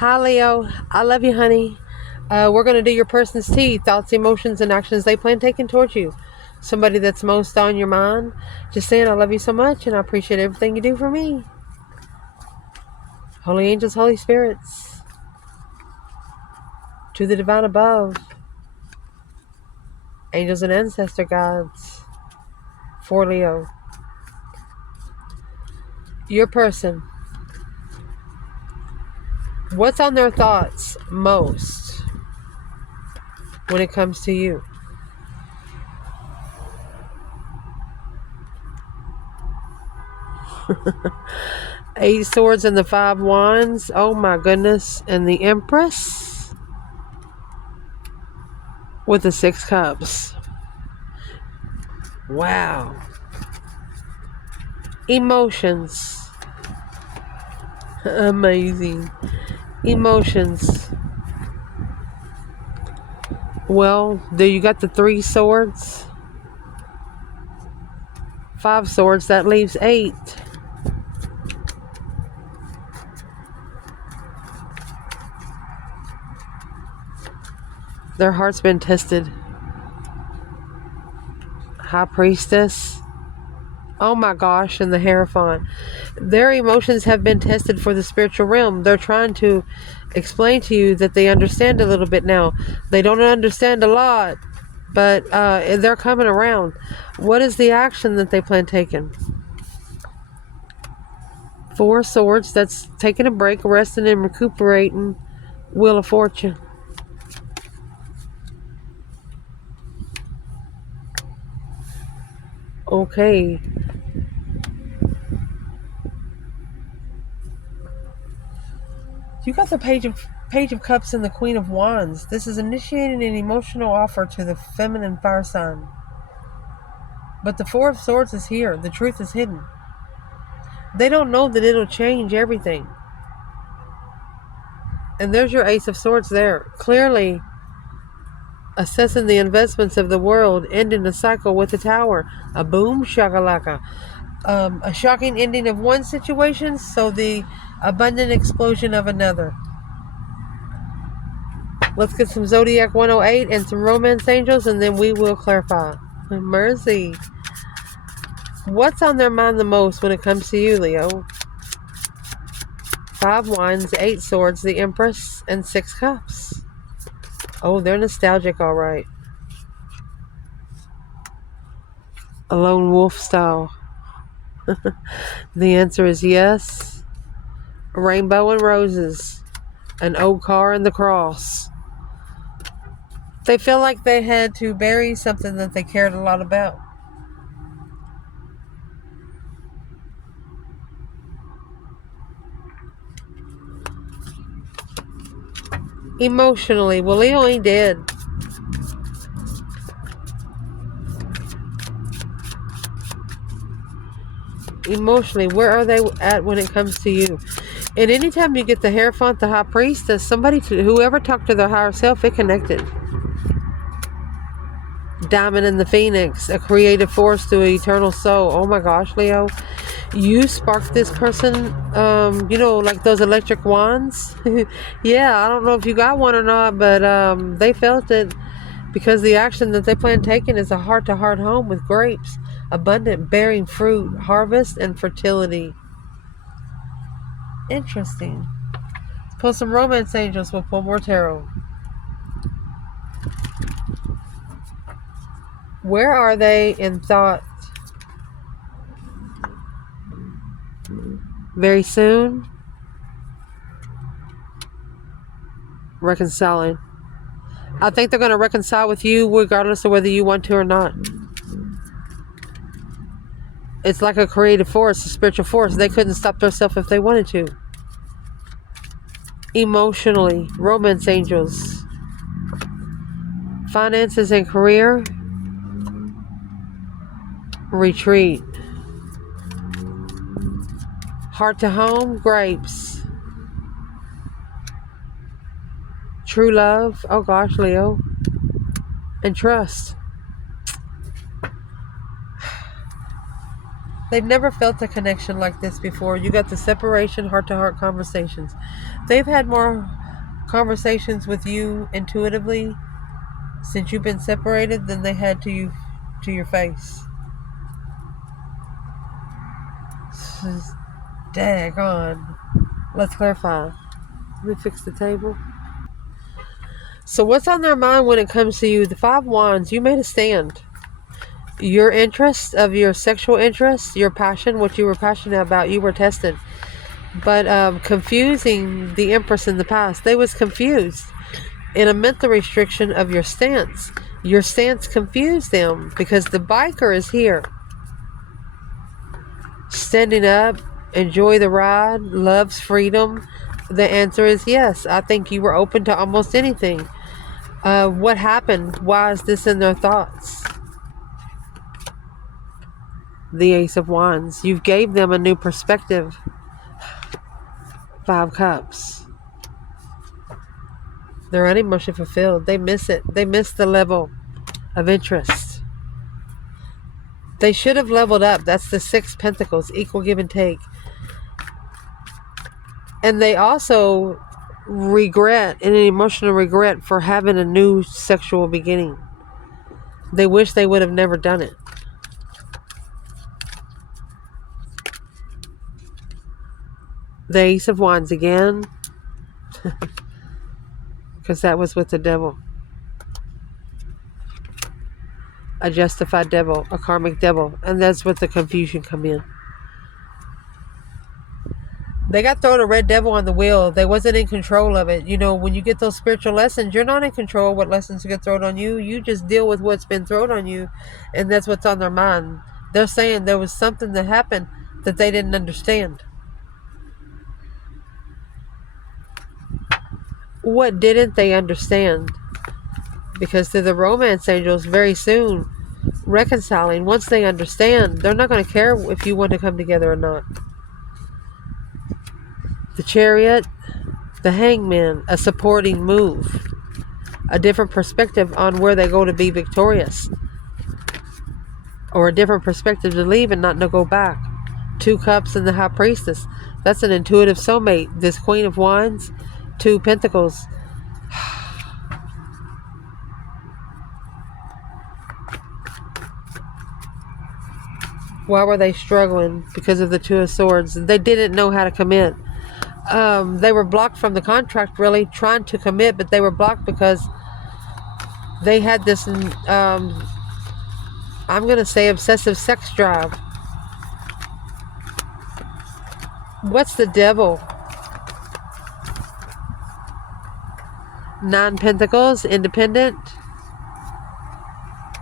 Hi, Leo. I love you, honey. We're going to do your person's T, thoughts, emotions, and actions they plan taking towards you. Somebody that's most on your mind. Just saying, I love you so much, and I appreciate everything you do for me. Holy angels, Holy spirits, to the divine above, angels and ancestor guides, for Leo. Your person. What's on their thoughts most when it comes to you? Eight swords and the 5 wands. Oh my goodness. And the Empress with the 6 cups. Wow. Emotions. Amazing. Emotions. Well, do you got the 3 swords? 5 swords, that leaves 8. Their heart's been tested. High Priestess. Oh my gosh, and the Hierophant. Their emotions have been tested for the spiritual realm. They're trying to explain to you that they understand a little bit now. They don't understand a lot, but they're coming around. What is the action that they plan taking? 4 swords, that's taking a break, resting and recuperating. Wheel of Fortune. Okay. You got the Page of Cups and the Queen of Wands. This is initiating an emotional offer to the feminine fire sign. But the 4 of Swords is here. The truth is hidden. They don't know that it'll change everything. And there's your Ace of Swords there. Clearly assessing the investments of the world, ending the cycle with the Tower. A boom shakalaka. A shocking ending of one situation, so the abundant explosion of another. Let's get some Zodiac 108 and some Romance Angels, and then we will clarify. Mercy. What's on their mind the most when it comes to you, Leo? 5 Wands, 8 Swords, the Empress, and 6 Cups. Oh, they're nostalgic, all right. A lone wolf style. The answer is yes. Rainbow and roses. An old car and the cross. They feel like they had to bury something that they cared a lot about. Emotionally, well, Leo ain't dead. Emotionally, where are they at when it comes to you? And anytime you get the Hierophant, the High Priestess, whoever talked to their higher self, it connected. Diamond and the Phoenix, a creative force to an eternal soul. Oh my gosh, Leo. You sparked this person, like those electric wands. Yeah, I don't know if you got one or not, but they felt it because the action that they plan taking is a heart-to-heart home with grapes, abundant, bearing fruit, harvest, and fertility. Interesting. Let's pull some Romance Angels. We'll pull more tarot. Where are they in thought? Very soon. Reconciling. I think they're going to reconcile with you regardless of whether you want to or not. It's like a creative force, a spiritual force. They couldn't stop themselves if they wanted to. Emotionally, Romance Angels. Finances and career. Retreat. Heart to home, grapes. True love. Oh gosh, Leo. And trust. They've never felt a connection like this before. You got the separation, heart-to-heart conversations. They've had more conversations with you intuitively since you've been separated than they had to you, to your face. Daggone. Let's clarify. Let me fix the table. So what's on their mind when it comes to you? The 5 wands, you made a stand. Your interest of your sexual interest, your passion, what you were passionate about, you were tested. But confusing the Empress in the past, they was confused in a mental restriction of your stance. Your stance confused them because the biker is here. Standing up, enjoy the ride, loves freedom. The answer is yes. I think you were open to almost anything. What happened? Why is this in their thoughts? The Ace of Wands. You gave them a new perspective. 5 Cups. They're unemotionally fulfilled. They miss it. They miss the level of interest. They should have leveled up. That's the 6 Pentacles. Equal give and take. And they also regret, an emotional regret for having a new sexual beginning. They wish they would have never done it. The Ace of Wands again. Because that was with the devil. A justified devil, a karmic devil. And that's what the confusion come in. They got thrown a red devil on the wheel. They wasn't in control of it. You know, when you get those spiritual lessons, you're not in control of what lessons get thrown on you. You just deal with what's been thrown on you. And that's what's on their mind. They're saying there was something that happened that they didn't understand. What didn't they understand? Because they're the romance angels very soon reconciling. Once they understand, they're not going to care if you want to come together or not. The Chariot, the Hangman, a supporting move, a different perspective on where they go to be victorious, or a different perspective to leave and not to go back. 2 Cups and the High Priestess. That's an intuitive soulmate. This Queen of Wands, 2 Pentacles. Why were they struggling? Because of the 2 of Swords. They didn't know how to commit. They were blocked from the contract, really, trying to commit, but they were blocked because they had this, I'm going to say, obsessive sex drive. What's the devil? 9 Pentacles, independent,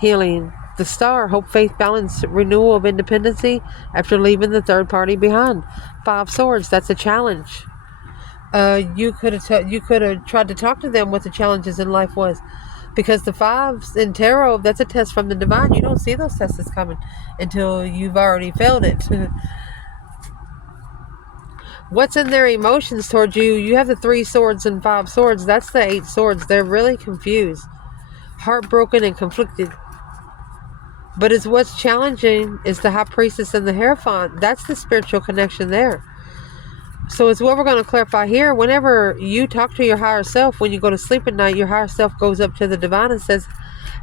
healing. The Star, hope, faith, balance, renewal of independency after leaving the third party behind. 5 Swords, that's a challenge. You could have tried to talk to them what the challenges in life was. Because the 5s in tarot, that's a test from the divine. You don't see those tests coming until you've already failed it. What's in their emotions towards you? You have the 3 Swords and 5 Swords. That's the 8 Swords. They're really confused, heartbroken, and conflicted. But it's what's challenging is the High Priestess and the Hierophant. That's the spiritual connection there. So it's what we're going to clarify here. Whenever you talk to your higher self, when you go to sleep at night, your higher self goes up to the divine and says,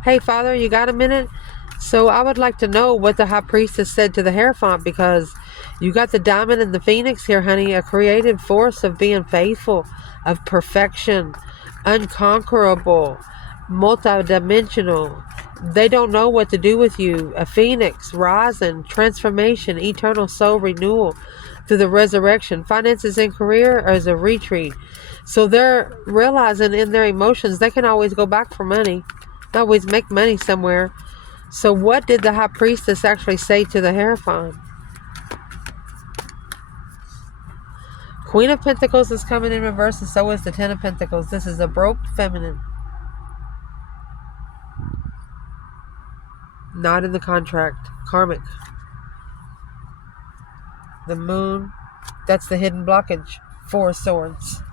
"Hey, Father, you got a minute?" So I would like to know what the High Priestess said to the Hierophant, because you got the Diamond and the Phoenix here, honey. A creative force of being faithful, of perfection, unconquerable, multidimensional. They don't know what to do with you. A Phoenix, rising, transformation, eternal soul renewal through the resurrection. Finances and career as a retreat. So they're realizing in their emotions they can always go back for money. They always make money somewhere. So what did the High Priestess actually say to the Hierophant? Queen of Pentacles is coming in reverse, and so is the 10 of Pentacles. This is a broke feminine. Not in the contract. Karmic. The Moon. That's the hidden blockage. 4 Swords.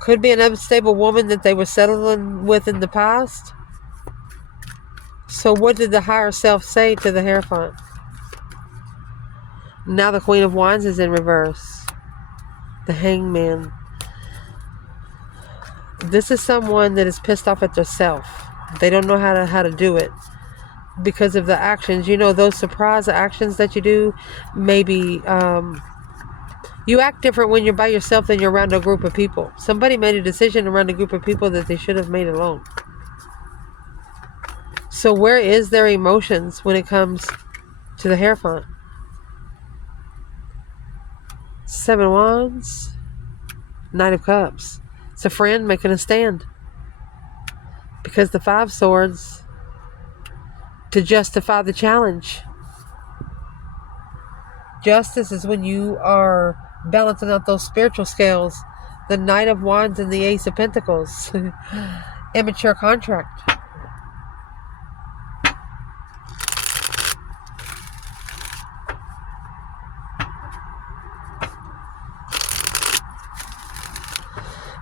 Could be an unstable woman that they were settling with in the past. So what did the higher self say to the Hierophant? Now the Queen of Wands is in reverse. The Hangman. This is someone that is pissed off at themselves. They don't know how to do it because of the actions. You know, those surprise actions that you do. Maybe you act different when you're by yourself than you're around a group of people. Somebody made a decision around a group of people that they should have made alone. So where is their emotions when it comes to the Hierophant? 7 Wands. Knight of Cups. It's a friend making a stand. Because the 5 Swords, to justify the challenge. Justice is when you are balancing out those spiritual scales. The Knight of Wands and the Ace of Pentacles. Immature contract.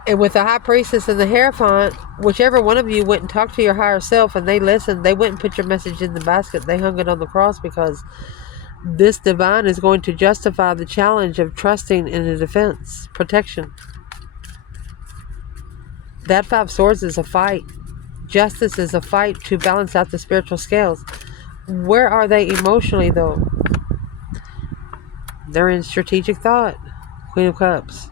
And with the High Priestess and the Hierophant, whichever one of you went and talked to your higher self and they listened, they went and put your message in the basket. They hung it on the cross because this divine is going to justify the challenge of trusting in a defense, protection. That 5 Swords is a fight. Justice is a fight to balance out the spiritual scales. Where are they emotionally, though? They're in strategic thought. Queen of Cups.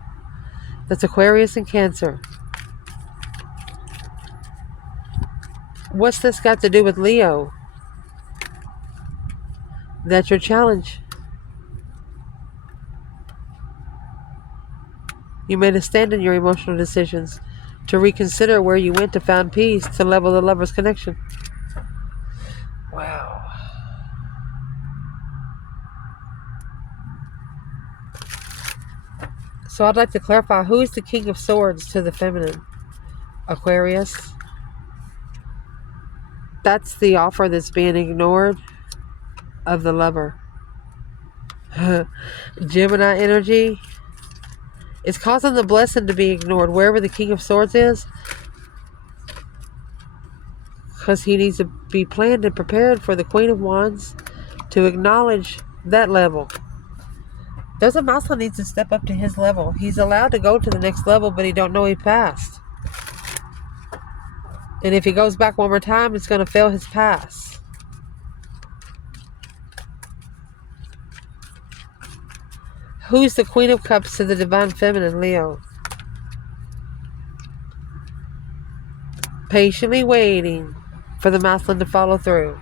That's Aquarius and Cancer. What's this got to do with Leo? That's your challenge. You made a stand in your emotional decisions to reconsider where you went to find peace, to level the lover's connection. Wow. So I'd like to clarify, who is the King of Swords to the feminine? Aquarius. That's the offer that's being ignored of the lover. Gemini energy. It's causing the blessing to be ignored wherever the King of Swords is. Because he needs to be planned and prepared for the Queen of Wands to acknowledge that level. There's a masculine needs to step up to his level. He's allowed to go to the next level, but he don't know he passed. And if he goes back one more time, it's going to fail his pass. Who's the Queen of Cups to the Divine Feminine, Leo? Patiently waiting for the masculine to follow through.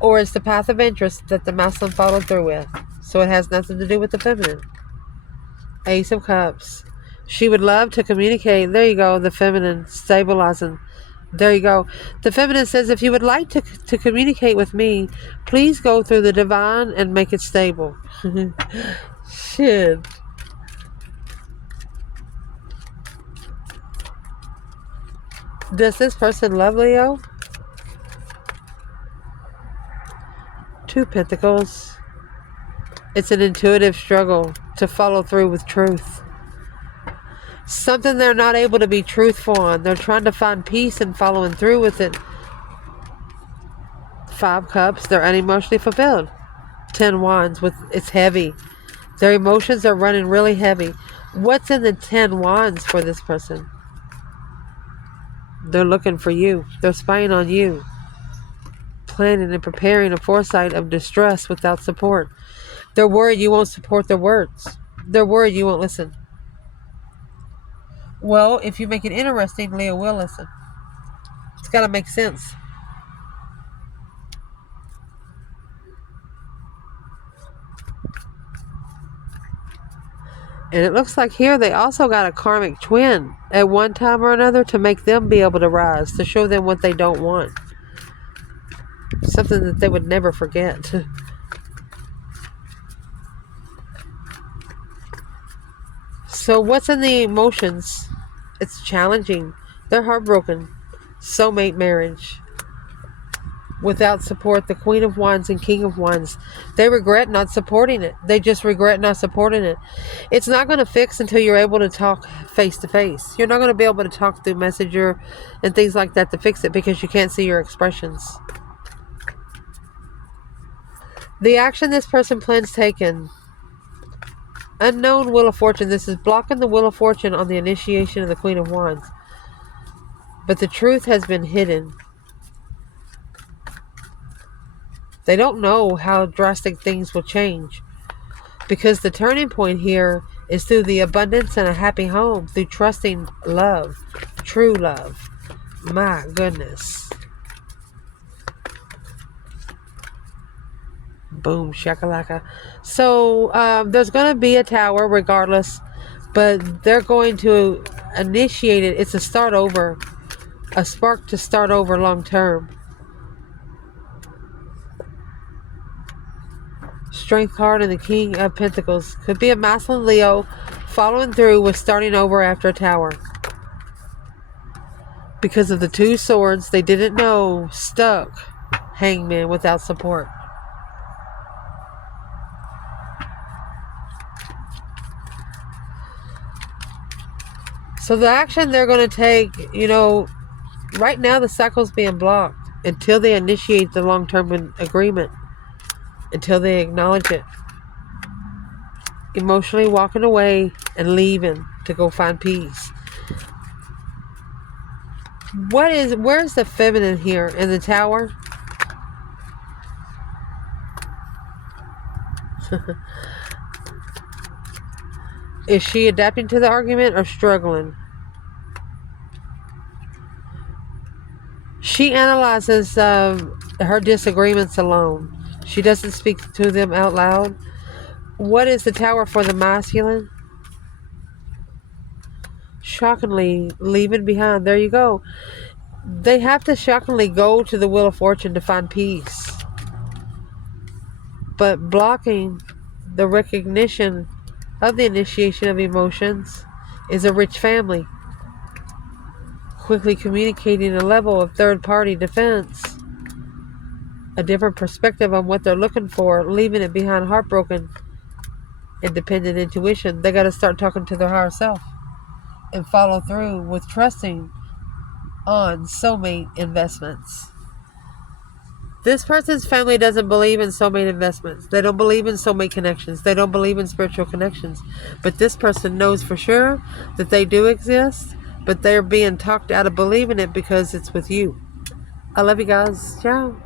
Or it's the path of interest that the masculine followed through with. So it has nothing to do with the feminine. Ace of Cups. She would love to communicate. There you go, the feminine stabilizing. There you go. The feminine says, if you would like to communicate with me, please go through the divine and make it stable. Shit. Does this person love Leo? 2 Pentacles. It's an intuitive struggle to follow through with truth. Something they're not able to be truthful on. They're trying to find peace and following through with it. 5 Cups. They're unemotionally fulfilled. 10 Wands. It's heavy. Their emotions are running really heavy. What's in the 10 Wands for this person? They're looking for you. They're spying on you. Planning and preparing a foresight of distress without support. They're worried you won't support their words. They're worried you won't listen. Well, if you make it interesting, Leo will listen. It's got to make sense. And it looks like here they also got a karmic twin at one time or another to make them be able to rise, to show them what they don't want. Something that they would never forget. So what's in the emotions? It's challenging. They're heartbroken. Soulmate marriage. Without support, the Queen of Wands and King of Wands. They regret not supporting it. They just regret not supporting it. It's not going to fix until you're able to talk face to face. You're not going to be able to talk through Messenger and things like that to fix it because you can't see your expressions. The action this person plans taken. Unknown Wheel of Fortune. This is blocking the Wheel of Fortune on the initiation of the Queen of Wands. But the truth has been hidden. They don't know how drastic things will change. Because the turning point here is through the abundance and a happy home. Through trusting love. True love. My goodness. Boom, shakalaka. So there's going to be a tower regardless, but they're going to initiate it. It's a start over, a spark to start over long term. Strength card and the King of Pentacles. Could be a masculine Leo following through with starting over after a tower. Because of the Two Swords, they didn't know, stuck. Hangman without support. So the action they're going to take, right now the cycle's being blocked until they initiate the long-term agreement, until they acknowledge it. Emotionally walking away and leaving to go find peace. Where's the feminine here in the tower? Is she adapting to the argument or struggling? She analyzes her disagreements alone. She doesn't speak to them out loud. What is the tower for the masculine? Shockingly leaving behind. There you go. They have to shockingly go to the Wheel of Fortune to find peace. But blocking the recognition of the initiation of emotions is a rich family. Quickly communicating a level of third-party defense. A different perspective on what they're looking for, leaving it behind heartbroken, independent intuition. They got to start talking to their higher self and follow through with trusting on soulmate investments. This person's family doesn't believe in soulmate investments. They don't believe in soulmate connections. They don't believe in spiritual connections. But this person knows for sure that they do exist, but they're being talked out of believing it because it's with you. I love you guys. Ciao.